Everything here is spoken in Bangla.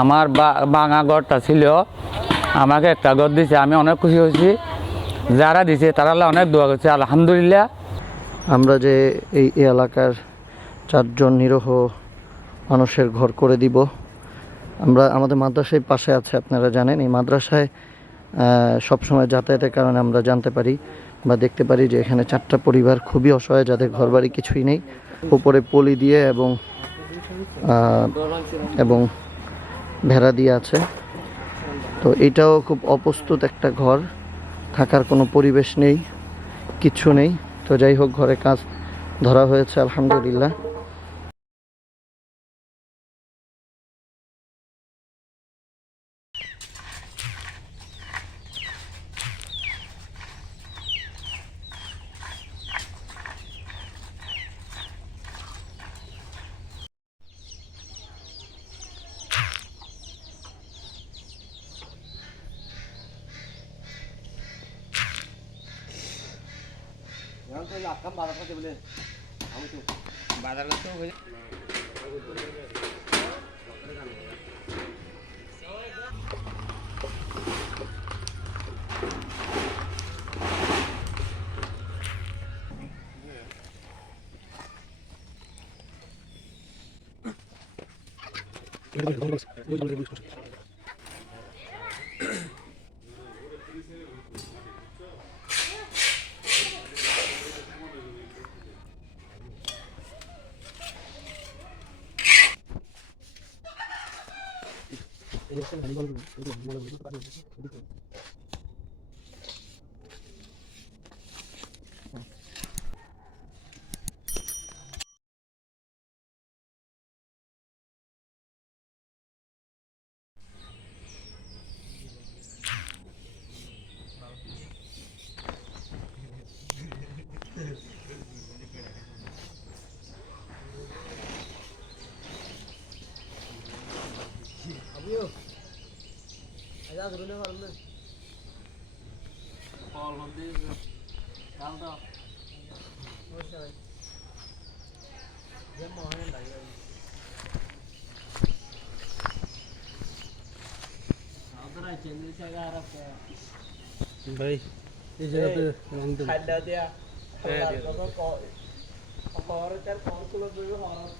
আমার ভাঙা ঘরটা ছিল, আমাকে একটা ঘর দিছে, আমি অনেক খুশি হয়েছি। যারা দিছে তারা অনেক দোয়া করছে, আলহামদুলিল্লাহ। আমরা যে এই এলাকার 4 জন নিরহ মানুষের ঘর করে দিব। আমাদের মাদ্রাসায় পাশে আছে, আপনারা জানেন। এই মাদ্রাসায় সবসময় যাতায়াতের কারণে আমরা জানতে পারি বা দেখতে পারি যে এখানে 4টা পরিবার খুবই অসহায়, যাদের ঘরবাড়ি কিছুই নেই। উপরে পলি দিয়ে এবং ভেড়া দিয়ে আছে। তো এটাও খুব অপ্রস্তুত একটা ঘর, থাকার কোনো পরিবেশ নেই, কিচ্ছু নেই। তো যাই হোক, ঘরে কাজ ধরা হয়েছে আলহামদুলিল্লাহ। বাজার করতে হবে। ভাই এই জায়গাতে রং দেব খাইলা দিয়া খাইলা কত খবর চার খবর তুলে দেবে হওয়ার